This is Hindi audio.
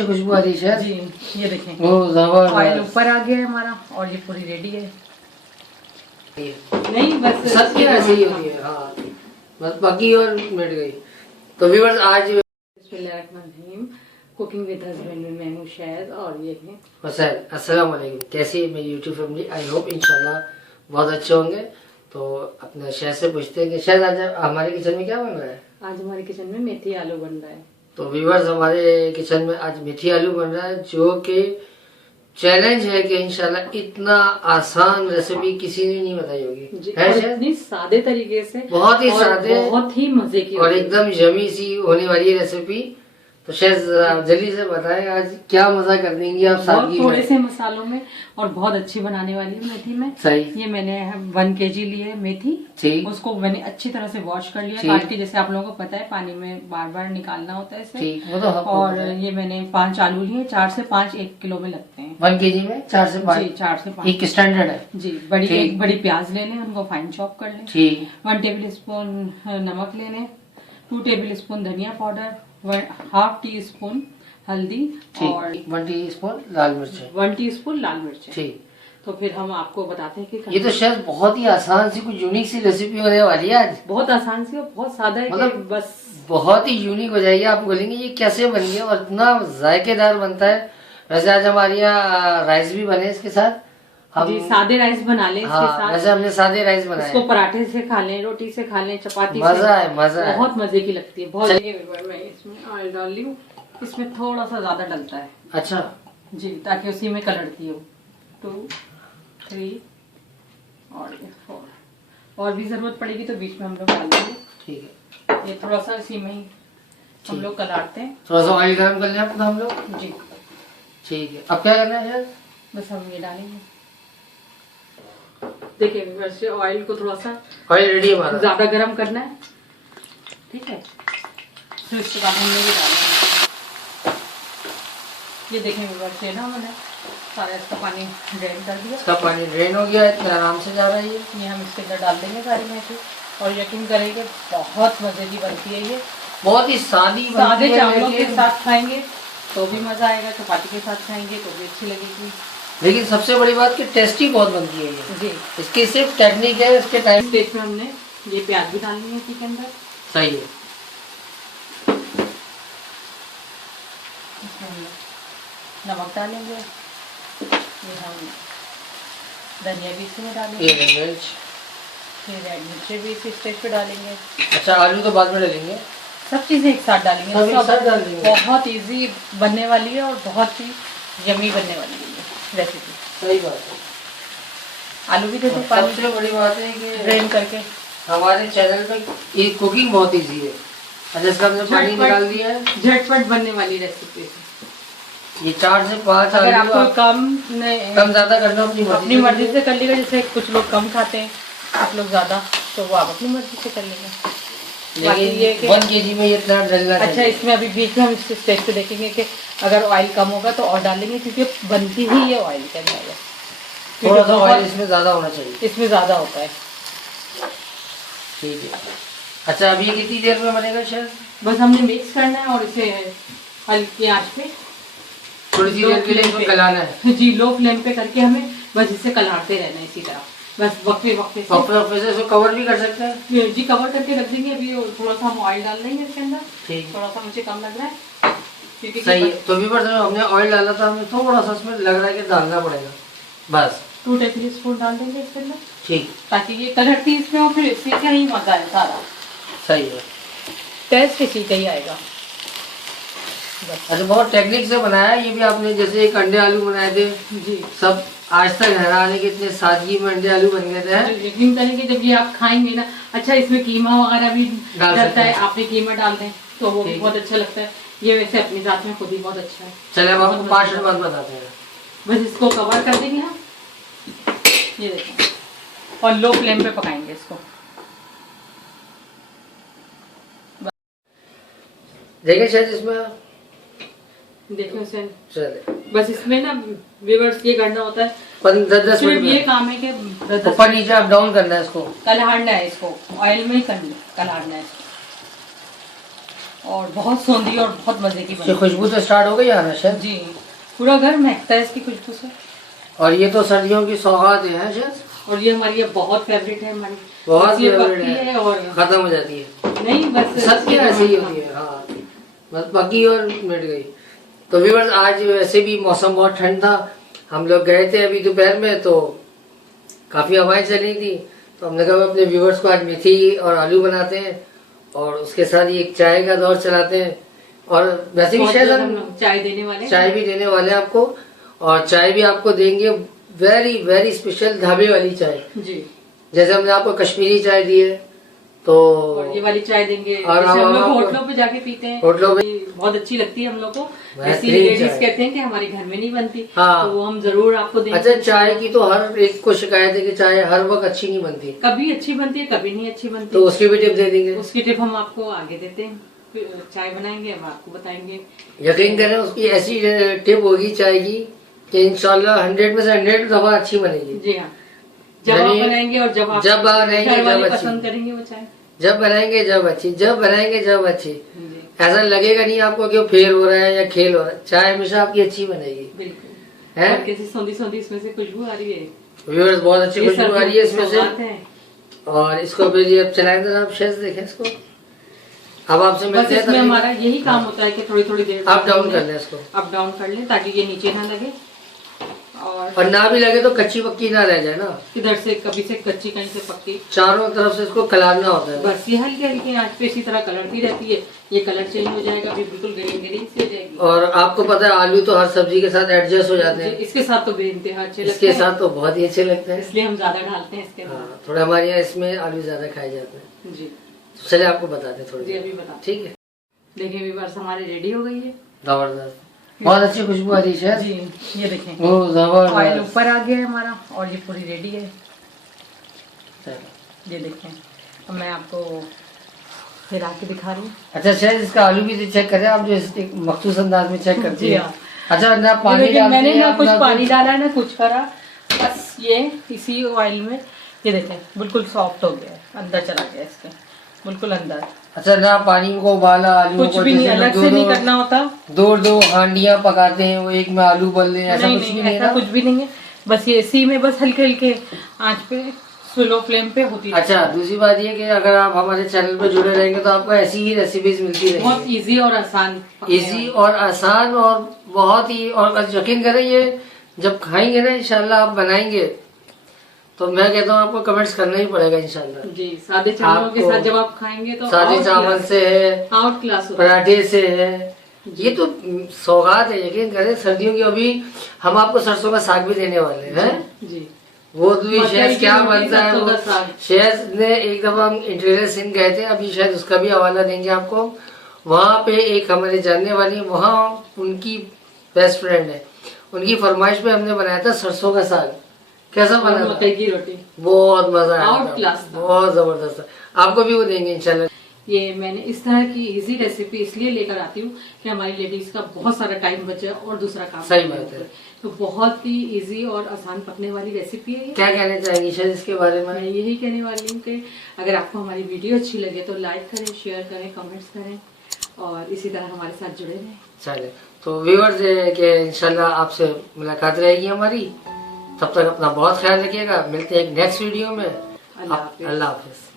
अच्छी खुशबू आ रही है जी। ये देखें वो जबरदस्त। ऑयल ऊपर आ गया है हमारा और ये पूरी रेडी है। नहीं बस सबकी ऐसे ही होती है। हाँ बस बाकी और मिट गई। तो व्यूअर्स आज बिस्मिल्लाहिर्रहमानिर्रहीम, कुकिंग विद हस्बैंड में मैं हूँ शहद और ये है हुसैन। अस्सलाम वालेकुम, कैसी है मेरी यूट्यूब फैमिली? आई होप इंशाल्लाह बहुत अच्छे होंगे। तो अपने शहद से पूछते हैं कि शहद आज हमारे किचन में क्या बन रहा है? आज हमारे किचन में मेथी आलू बन रहा है। तो व्यूअर्स हमारे किचन में आज मेथी आलू बन रहा है, जो कि चैलेंज है कि इंशाल्लाह इतना आसान रेसिपी किसी ने नहीं बताई होगी। है शहद? इतनी सादे तरीके से, बहुत ही और सादे, बहुत ही मजे की और एकदम यमी सी होने वाली रेसिपी। तो शहद जल्दी से बताएं आज क्या मजा कर देंगी आप सादगी में। थोड़े से मसालों में और बहुत अच्छी बनाने वाली है मेथी में। सही। ये मैंने 1 kg ली है मेथी। ठीक। उसको मैंने अच्छी तरह से वॉश कर लिया, काट के, जैसे आप लोगों को पता है पानी में बार बार निकालना होता है इसे। ठीक, वो तो और ये मैंने 5 आलू लिए, 4 से 5 1 किलो में लगते हैं। 1 kg में 4 से 5? जी 4 से 5 एक स्टैंडर्ड है जी। एक बड़ी प्याज ले लें, उनको फाइन चॉप कर लें। ठीक। 1 टेबलस्पून नमक ले लें, 2 टेबलस्पून धनिया पाउडर, 1/2 टीस्पून हल्दी और 1 टीस्पून लाल मिर्च। 1 टीस्पून लाल मिर्च। ठीक। तो फिर हम आपको बताते हैं कि ये तो शायद बहुत ही आसान सी कुछ यूनिक सी रेसिपी होने वाली है आज। बहुत आसान सी और बहुत सादा है, मतलब कि बस बहुत ही यूनिक हो जाएगी। आप बोलेंगे ये कैसे बन गया और इतना जायकेदार बनता है। वैसे आज हमारे यहाँ राइस भी बने इसके साथ। हम जी सादे राइस बना लें इसके हाँ, साथ। वैसे हमने सादे राइस बनाए। इसको पराठे से खा लें, रोटी से खा लें, चपाती मजा से। है, मजा है। बहुत मजे की लगती है। बहुत। मैं इसमें ऑयल डाल ली हूँ, इसमें थोड़ा सा ज्यादा डलता है। अच्छा जी, ताकि उसी में कलरती हो। 2 3 और 4 और भी जरूरत पड़ेगी तो बीच में हम लोग डाल देंगे। ठीक है। ये थोड़ा सा इसी में ही हम लोग कलाते हैं। थोड़ा सा ऑयल गर्म कर लें अपना हम लोग। जी ठीक है। अब क्या करना है? बस हम ये डालेंगे। देखिए वैसे ऑयल को थोड़ा सा ऑयल रेडी है हमारा। ज्यादा गर्म करना है, ठीक है। फिर इसके बाद हमने ये डालना है। ये देखें वैसे ना मैंने सारा इसका पानी ड्रेन कर दिया। इसका पानी ड्रेन हो गया, इतना आराम से जा रहा है ये हम इसके अंदर डाल देंगे सारी मेथी। और यकीन करेंगे बहुत मजे की बनती है ये। बहुत ही सादी सादे बनती है, चावलों के लेकिन साथ खाएंगे तो भी मजा आएगा, चपाती के साथ खाएंगे तो भी अच्छी लगेगी। लेकिन सबसे बड़ी बात कि टेस्टी बहुत बनती है ये। जी। इसकी सिर्फ टेक्निक है, इसके टाइम। स्टेज में हमने ये प्याज भी डालनी है इसी के अंदर। सही है। इसमें हम नमक डालेंगे, ये हम धनिया भी इसी में डालेंगे, ये मिर्च, फिर रेड मिर्ची भी इसी स्टेज पे डालेंगे। अच्छा आलू तो बाद में डालेंगे। सब चीजें एक साथ डालेंगे। सब एक साथ डाल देंगे। बहुत इजी बनने वाली है और बहुत ही यमी बनने वाली है ये रेसिपी। सही बात है। आलू भी देखो सबसे बड़ी बात है कि ड्रेन करके हमारे चैनल पे ये कुकिंग बहुत इजी है। अच्छा इसका हमने पानी निकाल दिया है। झटपट बनने वाली रेसिपी। ये 4 से 5 अगर आलू आपको कम ज्यादा करना अपनी मर्जी से कर लीजिए। जैसे कुछ लोग कम खाते हैं, कुछ लोग ज्यादा, तो वो आप अपनी मर्जी से कर लेंगे। लेकिन 1 kg में ये इतना डलना चाहिए। अच्छा इसमें अभी बीच में हम इस स्टेज पे देखेंगे कि अगर ऑयल कम होगा तो और डालेंगे, क्योंकि बनती ही ये ऑयल के अंदर है। थोड़ा सा ऑयल इसमें ज्यादा होना चाहिए। इसमें ज्यादा होता है। ठीक है। अच्छा अब ये कितनी देर में बनेगा शायद? बस हमने मिक्स करना है और इसे हल्की आंच पे थोड़ी सी देर के लिए इसको गलाना है। जी लो फ्लेम पे करके हमें बस इसे कलाते रहना है इसी तरह। बस वक्फे वक्फे से इसको कवर भी कर सकते हैं। जी कवर करके रख देंगे। अभी थोड़ा सा हम ऑयल डाल देंगे इसके अंदर। ठीक। थोड़ा सा मुझे कम लग रहा है क्योंकि सही है। तो भी बस हमने ऑयल डाला था, हमें थोड़ा सा इसमें लग रहा है कि डालना पड़ेगा। बस 2 टेबलस्पून डाल देंगे इसके अंदर, ठीक, ताकि ये कलर थी इसमें और फिर इसी का ही मजा है सारा। सही है। टेस्ट इसी का ही आएगा। अच्छा बहुत टेक्निक से बनाया है ये भी आपने। जैसे एक अंडे आलू बनाए थे जी, सब आज तक हैरान है कि इतने सादगी में अंडे आलू बन गए थे। यकीन करेंगे जब ये आप खाएंगे ना। अच्छा इसमें कीमा वगैरह भी डलता है, आप भी कीमा डाल दें तो वो भी बहुत अच्छा लगता है। ये वैसे अपनी जात में खुद ही बहुत अच्छा है। चले अब आपको 5 मिनट बाद बताते हैं। बस इसको कवर कर देंगे हम, ये देखें, और लो फ्लेम पे पकाएंगे इसको। देखिए शायद इसमें देखो सर, चले बस इसमें ना व्यूअर्स ये करना होता है 10 सिर्फ मिनट ये में काम है कि ऊपर नीचे अप डाउन करना है इसको। कलहाड़ना है इसको, ऑयल में ही करना, कलहाड़ना है इसको। और बहुत सौंधी और बहुत मजे की ये बनी। खुशबू तो स्टार्ट हो गई आना शायद। जी, पूरा घर महकता है इसकी खुशबू से। और ये तो सर्दियों की सौगात है शायद। और ये हमारी ये बहुत फेवरेट है हमारी, बहुत बस ये फेवरेट पकती है और खत्म हो जाती है। नहीं बस सबकी ऐसे ही होती है। हाँ, बस पकी और मिट गई। तो व्यूअर्स आज वैसे भी मौसम बहुत ठंड था, हम लोग गए थे अभी दोपहर में, तो काफी हवाएं चली थी, तो हमने कहा अपने व्यूअर्स को आज मेथी और आलू बनाते हैं और उसके साथ ही एक चाय का दौर चलाते हैं। और वैसे भी शायद हम चाय देने वाले हैं। चाय भी देने वाले हैं आपको, और चाय भी आपको देंगे वेरी वेरी स्पेशल ढाबे वाली चाय। जी, जैसे हमने आपको कश्मीरी चाय दी है, तो और ये वाली चाय देंगे और जैसे हम लोग आपको होटलों पे जाके पीते हैं, होटलों में बहुत अच्छी लगती है हम लोग को। ऐसी बेहतरीन लेडीज चाय। कहते हैं कि हमारे घर में नहीं बनती, हाँ। तो वो हम जरूर आपको देंगे। अच्छा, चाय की तो हर एक को शिकायत है कि चाय हर वक्त अच्छी नहीं बनती, कभी अच्छी बनती है कभी नहीं अच्छी बनती, तो उसकी भी टिप दे देंगे। उसकी टिप हम आपको आगे देते हैं। फिर चाय बनाएंगे हम आपको बताएंगे। यकीन करें उसकी ऐसी टिप होगी चाय की कि इंशाल्लाह 100 में से 100 दफा अच्छी बनेगी। जी हाँ, जब आप यानी बनाएंगे और जब आप जब बनाएंगे, घर वाले जब अच्छी। पसंद करेंगे वो चाय। जब बनाएंगे जब अच्छी, जब बनाएंगे जब अच्छी। जी, ऐसा लगेगा नहीं आपको कि वो फेल हो रहा है या खेल हो रहा है, चाय हमेशा आपकी अच्छी बनेगी। बिल्कुल। है और कैसी सौंधी सौंधी इसमें से खुशबू आ रही है। व्यूअर्स बहुत अच्छी ये खुशबू आ रही है इसमें से। सौगात है। और इसको फिर ये अब चलाएं जरा, आप शेष देखें इसको। अब आपसे बस मिलते हैं इसमें तभी। हमारा यही काम होता है कि थोड़ी थोड़ी देर अप डाउन कर लें इसको, अप डाउन कर लें ताकि ये नीचे ना लगे और ना भी लगे तो कच्ची पक्की ना रह जाए ना। इधर से कभी से कच्ची कहीं से पक्की। चारों तरफ से इसको खिलाना होता है। बस ये हल्की हल्की आंच पे इसी तरह कलरती रहती है। ये कलर चेंज हो जाएगा, अभी बिल्कुल ग्रीन ग्रीन सी हो जाएगी। और आपको पता है आलू तो हर सब्जी के साथ एडजस्ट हो जाते हैं, इसके साथ तो बेइंतहा अच्छे लगते इसके हैं, साथ तो बहुत ही अच्छे लगते हैं। इसलिए हम ज्यादा डालते हैं इसके अंदर। हाँ, थोड़ा हमारे यहाँ इसमें आलू ज्यादा खाए जाते हैं। जी तो चलिए आपको बताते हैं जी, थोड़ी, अभी बता। ठीक है। देखिए व्यूअर्स हमारी रेडी हो गई है। जबरदस्त, बहुत अच्छी खुशबू आ रही है। जी, ये देखें वो ऑयल जबरदस्त। ऊपर आ गया है हमारा और ये पूरी रेडी है। ये देखें, अब मैं आपको फिर आके दिखा रही हूँ। अच्छा शायद इसका आलू भी चेक करें आप, जो एक मखसूस अंदाज में चेक करती जी है। हाँ। अच्छा, ना ये पानी देखिए, डालते मैंने हैं ना आप, कुछ ना पानी डाला है ना कुछ करा, बस ये इसी ऑयल में ये देखें बिल्कुल सॉफ्ट हो गया है, अंदर चला गया इसके बिल्कुल अंदर। अच्छा, ना पानी को उबाला, आलू कुछ भी नहीं, अलग से नहीं करना होता। दो हांडियां पकाते हैं, वो एक में आलू उबल रहे हैं, ऐसा कुछ भी नहीं है ऐसा ना? कुछ भी नहीं है, बस ये इसी में बस हल्के हल्के आंच पे स्लो फ्लेम पे होती है। अच्छा, दूसरी बात ये कि अगर आप हमारे चैनल पे जुड़े रहेंगे तो आपको ऐसी ही रेसिपीज मिलती बहुत रहेंगी, इजी और आसान। इजी और आसान, और बहुत ही, और यकीन करें ये जब खाएंगे ना इंशाल्लाह, आप बनाएंगे तो मैं कहता हूँ आपको कमेंट्स करना ही पड़ेगा इंशाल्लाह। जी, सादे चावलों के आपको साथ जब आप खाएंगे तो सादे चावल से है, आउट क्लास होता पराठे से है, ये तो सौगात है। यकीन करें सर्दियों की अभी हम आपको सरसों का साग भी देने वाले हैं। है। जी, वो भी मकई शेष की क्या रोटी, बनता है, सरसों वो का साग। शेष ने एक दफा हम इंटीरियर सिंध गए थे, अभी शायद उसका भी हवाला देंगे आपको। वहाँ पे एक हमारे जानने वाली, वहाँ उनकी बेस्ट फ्रेंड है, उनकी फरमाइश पे हमने बनाया था सरसों का साग। कैसा और बना था? मकई की रोटी बहुत मजा आया आउट था, क्लास था। बहुत जबरदस्त था। आपको भी वो देंगे इंशाल्लाह। ये मैंने इस तरह की इजी रेसिपी इसलिए लेकर आती हूँ कि हमारी लेडीज का बहुत सारा टाइम बचे और दूसरा काम सही करने बात है। को। तो बहुत ही इजी और आसान पकने वाली रेसिपी है ये। क्या कहना चाहेंगी शायद इसके बारे मैं में? यही कहने वाली हूँ कि अगर आपको हमारी वीडियो अच्छी लगे तो लाइक करें, शेयर करें, कमेंट्स करें और इसी तरह हमारे साथ जुड़े रहें। चले, तो व्यूअर्स है कि इंशाल्लाह आपसे मुलाकात रहेगी हमारी। तब तक अपना बहुत ख्याल रखिएगा, मिलते हैं एक नेक्स्ट वीडियो में। अल्लाह हाफिज। अल्लाह हाफिज।